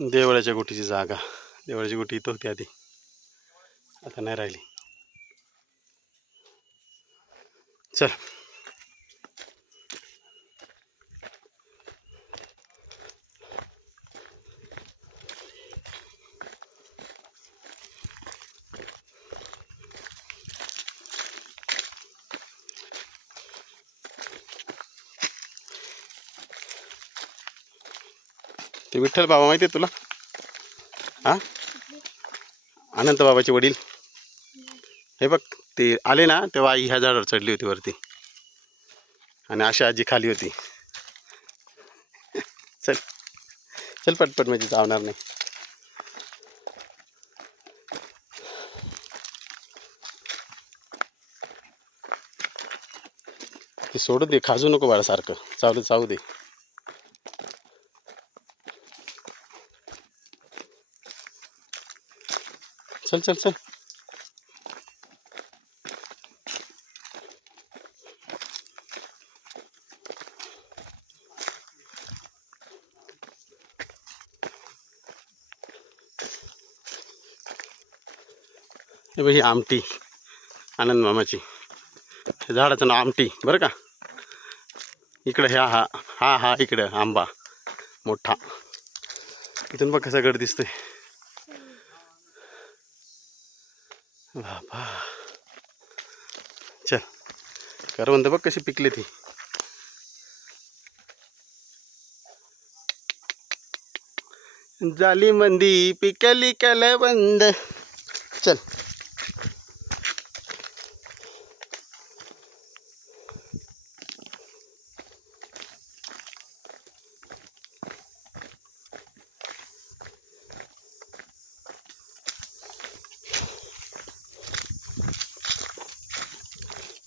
देवळाच्या गोटीची जागा. देवळाची गोटी इथं होती आधी. आता नाही राहिली. चल. ते विठ्ठल बाबा माहिती आहे तुला? हां? अनंत बाबाचे वडील. हे बघ ते आले ना तेव्हा आई ह्या झाडावर चढली होती वरती. आणि अशी आजी खाली होती. चल. चल पटपट म्हणजे जावणार नाही. ते सोडू दे खाजू नको बाळा सारखं. चालू चावू दे. चल चल चल. हे बघ ही आमटी आनंद मामाची. हे झाडाचं नाव आमटी बरं का? इकडं ह्या हा हा हा इकडं आंबा मोठा. इथून बघ कसा गड दिसतोय. करवंद बघ कशी पिकली ती. जाली मंदी पिकली कलवंद चल.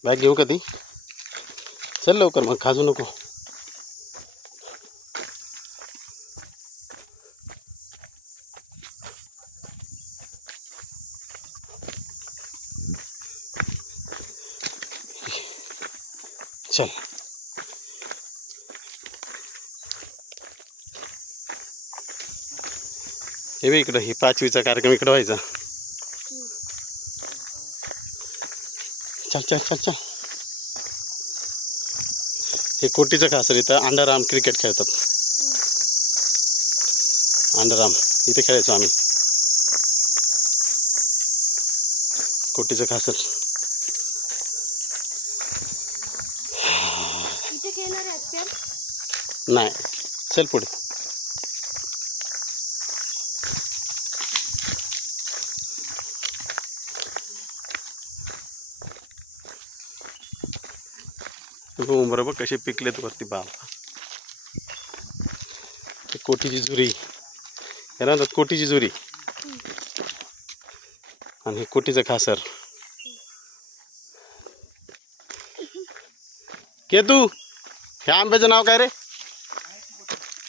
बॅग घेऊ का ती? चल लवकर मग खाजू नको. चल. हे बघ इकडं ही पाचवीचा कार्यक्रम इकडं व्हायचा. चल चल चल चल. हे कोटीचं खासर इथं अंडरआर्म क्रिकेट खेळतात. अंडरआर्म इथे खेळायचो आम्ही. कोटीचं खासर नाही चल पुढे. हो, उमरं बघ कसे पिकलेत वरती बाल कोटीची जुरी. हे म्हणतात कोटीची जुरी. आणि हे कोटीचं खासर के तू ह्या आंब्याचं नाव काय रे?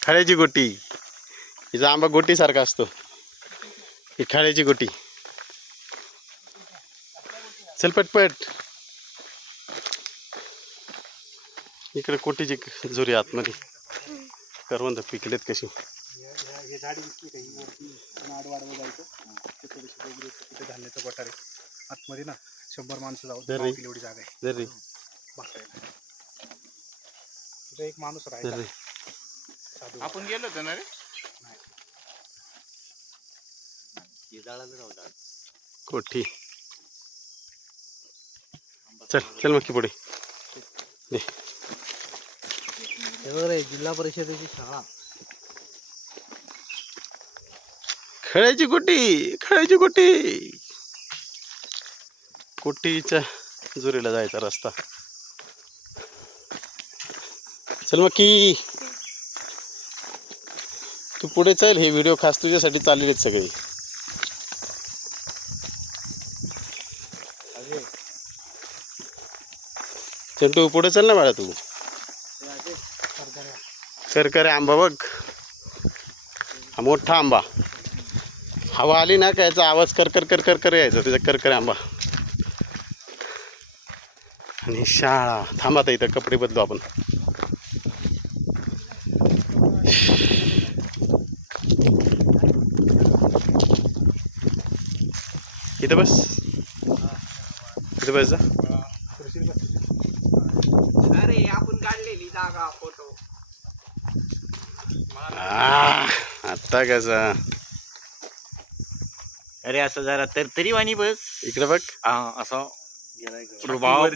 खळ्याची गोटी. हिचा आंबा गोटीसारखा असतो. ही खळ्याची गोटी. चल पटपट. इकडे कोटीची झुरी आतमध्ये. करवंद पिकलेत कशी. धान्याचं गोटारे आतमध्ये ना शंभर माणसं जाऊ दर एवढी जागा आहे जर रे एक माणूस जर राहायचा रे साधू आपण गेलो होतो ना रे? कोठी. चल चल मग की पुढे. दे. जिल्हा परिषदेची शाळा. खेळायची गोटी खेळायची गोटी कोटीच्या जुरीला जायचा रस्ता. चल मग की. तू पुढे चल हे व्हिडिओ खास तुझ्यासाठी चाललेले सगळे. चंटू पुढे चल ना बाळा तू. करकरे आंबा बघ. हा मोठा आंबा. हवा आली ना का याचा आवाज करकर कर कर कर यायचा त्याचा करकरे आंबा. आणि शाळा. थांबा तर इथं कपडे बदलू आपण. इथं बस. इथं बस जा. अरे आपण काढलेली जागा फोटो आता कसा? अरे असं जरा तर तरी वाणी बस. इकडे बघ. हा, असं. रुबाब.